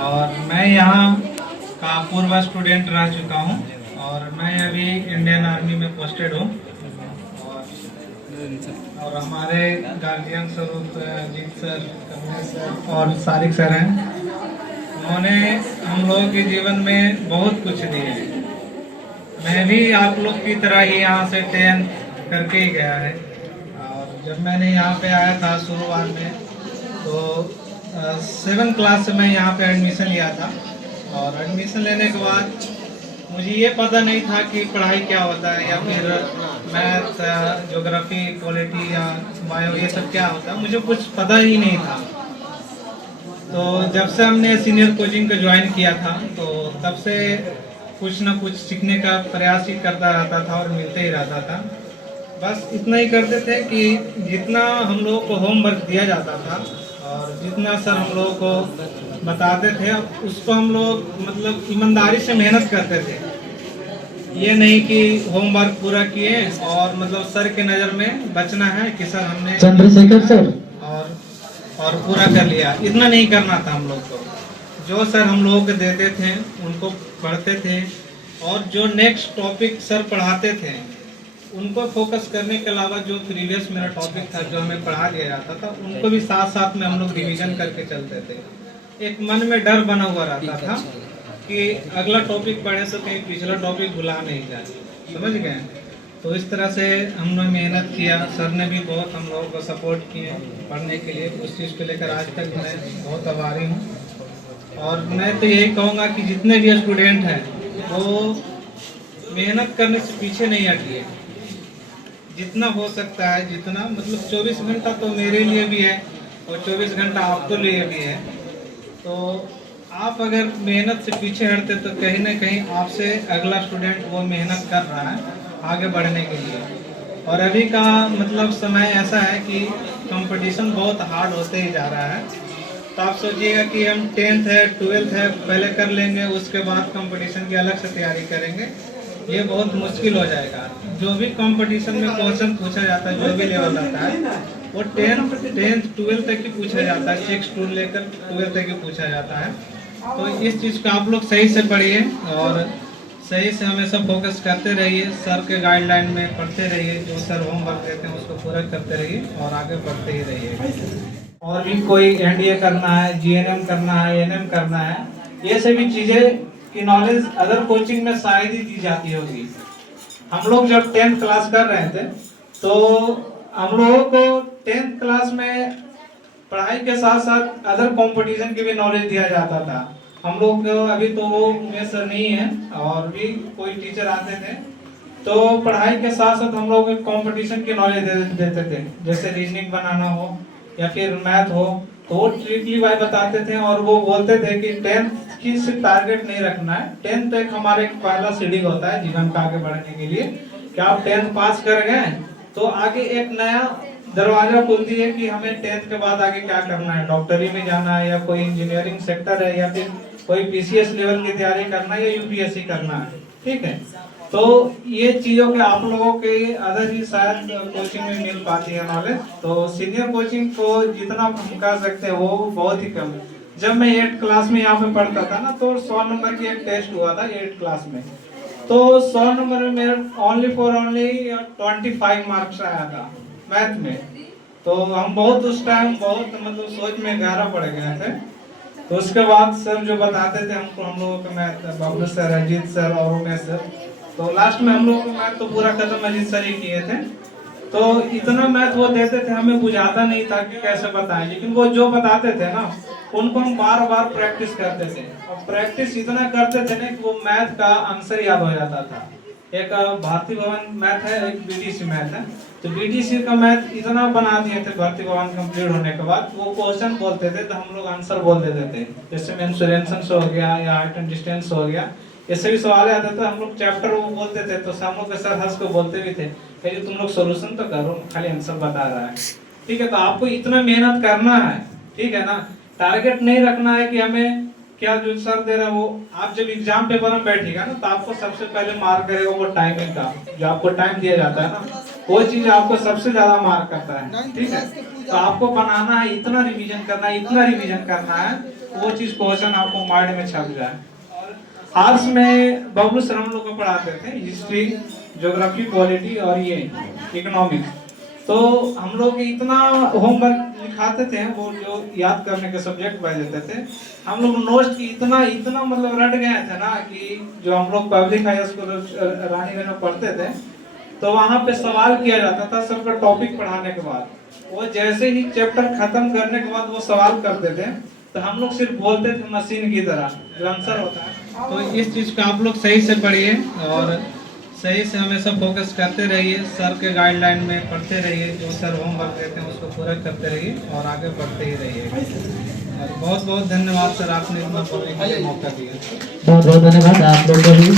और मैं यहाँ का पूर्व स्टूडेंट रह चुका हूँ और मैं अभी इंडियन आर्मी में पोस्टेड हूँ। और हमारे गार्जियन स्वरूप अजीत सर, कमलेश सर और सारिक सर हैं। उन्होंने हम लोगों के जीवन में बहुत कुछ दिए हैं। मैं भी आप लोग की तरह ही यहाँ से 10th करके ही गया है। और जब मैंने यहाँ पे आया था शुरुआत में तो 7th क्लास से मैं यहाँ पे एडमिशन लिया था। और एडमिशन लेने के बाद मुझे ये पता नहीं था कि पढ़ाई क्या होता है या फिर मैथ, ज्योग्राफी, पॉलिटी या बायो ये सब क्या होता है, मुझे कुछ पता ही नहीं था। तो जब से हमने सीनियर कोचिंग को ज्वाइन किया था तो तब से कुछ ना कुछ सीखने का प्रयास ही करता रहता था और मिलते ही रहता था। बस इतना ही करते थे कि जितना हम लोगों को होमवर्क दिया जाता था और जितना सर हम लोगों को बताते थे उसको हम लोग मतलब ईमानदारी से मेहनत करते थे। ये नहीं कि होमवर्क पूरा किए और मतलब सर के नज़र में बचना है कि सर हमने चंद्रशेखर सर और पूरा कर लिया, इतना नहीं करना था हम लोग को। जो सर हम लोगों को देते थे उनको पढ़ते थे और जो नेक्स्ट टॉपिक सर पढ़ाते थे उनको फोकस करने के अलावा जो प्रीवियस मेरा टॉपिक था जो हमें पढ़ा दिया जाता था उनको भी साथ साथ में हम लोग रिवीजन करके चलते थे। एक मन में डर बना हुआ रहता था कि अगला टॉपिक पढ़े तो कहीं पिछला टॉपिक भुला नहीं जाए, समझ गए। तो इस तरह से हमने मेहनत किया, सर ने भी बहुत हम लोगों को सपोर्ट किए पढ़ने के लिए। उस चीज़ को लेकर आज तक मैं बहुत आभारी हूँ। और मैं तो यही कहूँगा कि जितने भी स्टूडेंट हैं वो मेहनत करने से पीछे नहीं हटिए। जितना हो सकता है जितना मतलब 24 घंटा तो मेरे लिए भी है और 24 घंटा आपके लिए भी है। तो आप अगर मेहनत से पीछे हटते तो कहीं ना कहीं आपसे अगला स्टूडेंट वो मेहनत कर रहा है आगे बढ़ने के लिए। और अभी का मतलब समय ऐसा है कि कंपटीशन बहुत हार्ड होते ही जा रहा है। तो आप सोचिएगा कि हम 10th है 12th है पहले कर लेंगे, उसके बाद कंपटीशन की अलग से तैयारी करेंगे, ये बहुत मुश्किल हो जाएगा। जो भी कंपटीशन में क्वेश्चन पूछा जाता है जो भी लेवल आता है वो 10th 12th तक ही पूछा जाता है, 6 टू लेकर 12th तक ही पूछा जाता है। तो इस चीज़ को आप लोग सही से पढ़िए और सही से हमेशा फोकस करते रहिए, सर के गाइडलाइन में पढ़ते रहिए, जो सर होमवर्क देते हैं उसको पूरा करते रहिए और आगे बढ़ते ही रहिए। और भी कोई एनडीए करना है, जीएनएम करना है, एएनएम करना है, ये सभी चीज़ें की नॉलेज अदर कोचिंग में शायद ही दी जाती होगी। हम लोग जब 10th क्लास कर रहे थे तो हम लोगों को 10th क्लास में पढ़ाई के साथ साथ अदर कंपटीशन की भी नॉलेज दिया जाता था। हम लोग अभी तो वो में सर नहीं है और भी कोई टीचर आते थे तो पढ़ाई के साथ साथ हम लोग कंपटीशन की नॉलेज देते थे। जैसे रीजनिंग बनाना हो या फिर मैथ हो तो वो ट्रिकली वाई बताते थे और वो बोलते थे कि 10th की सिर्फ टारगेट नहीं रखना है, 10th एक हमारे पहला सीढ़ी होता है जीवन का आगे बढ़ने के लिए कि आप 10th पास कर गए तो आगे एक नया दरवाजा खुलती है कि हमें 10th के बाद आगे क्या करना है, डॉक्टरी में जाना है या कोई इंजीनियरिंग सेक्टर है या फिर कोई पीसीएस लेवल की तैयारी करना है या यूपीएससी करना है, ठीक है। तो ये चीज़ों के आप लोगों के अदर ही शायद कोचिंग में मिल पाती है नॉलेज। तो सीनियर कोचिंग को जितना हम कर सकते हैं वो बहुत ही कम है। जब मैं 8th क्लास में यहाँ पे पढ़ता था ना तो 100 नंबर की एक टेस्ट हुआ था 8th क्लास में। तो 100 नंबर में मेरे ओनली 25 मार्क्स आया था मैथ में। तो हम बहुत उस टाइम बहुत मतलब सोच में गहरा पड़ गए थे। तो उसके बाद सर जो बताते थे हमको, हम लोगों का मैथ बाबू सर, अजीत सर और उमेश सर, तो लास्ट में हम लोगों को मैथ तो पूरा खत्म अजीत सर ही किए थे। तो इतना मैथ वो देते थे हमें बुझाता नहीं था कि कैसे बताएं, लेकिन वो जो बताते थे ना उनको हम बार बार प्रैक्टिस करते थे और प्रैक्टिस इतना करते थे ना कि वो मैथ का आंसर याद हो जाता था। एक भारती भवन मैथ है, एक बीटीसी मैथ है। तो बीटीसी का मैथ इतना बना दिए थे भारती भवन कंप्लीट होने के बाद, वो क्वेश्चन बोलते थे तो हम लोग आंसर बोल देते थे। जैसे मेंसुरेशन हो गया या हाइट एंड डिस्टेंस हो गया, ऐसे भी सवाल आते थे। हम लोग चैप्टर वो बोलते थे तो हम लोग सर हंस को बोलते भी थे कि तुम लोग सोल्यूशन तो करो, खाली आंसर बता रहा है, ठीक है। तो आपको इतना मेहनत करना है, ठीक है ना। टारगेट नहीं रखना है कि हमें क्या जो सर दे रहा है वो, आप जब एग्जाम पेपर में बैठेगा ना तो आपको सबसे पहले मार्क करेगा वो टाइमिंग का, जो आपको टाइम दिया जाता है ना वो चीज आपको सबसे ज्यादा मार्क करता है, ठीक है। तो आपको बनाना है, इतना रिवीजन करना है, इतना रिवीजन करना है वो चीज़ क्वेश्चन आपको माइंड में छप जाए। और आर्ट्स में बबलू सर हम लोग को पढ़ाते थे हिस्ट्री, ज्योग्राफी, पॉलिटी और ये इकोनॉमिक्स। तो हम लोग इतना होमवर्क लिखाते थे, वो जो याद करने के सब्जेक्ट बन देते थे, हम लोग नोट्स की इतना इतना मतलब रट गए थे ना कि जो हम लोग पब्लिक हाई स्कूल रानीगंज में पढ़ते थे, तो वहाँ पे सवाल किया जाता था सबका टॉपिक पढ़ाने के बाद। वो जैसे ही चैप्टर खत्म करने के बाद वो सवाल करते थे, तो हम लोग सिर्फ बोलते थे मशीन की तरह जो आंसर होता है। तो इस चीज़ को आप लोग सही से पढ़िए और सही से हमेशा फोकस करते रहिए, सर के गाइडलाइन में पढ़ते रहिए, जो सर होमवर्क देते हैं उसको पूरा करते रहिए और आगे बढ़ते ही रहिए। और बहुत बहुत धन्यवाद सर, आपने इतना बोलने के लिए मौका दिया। बहुत बहुत धन्यवाद आप लोगों को भी।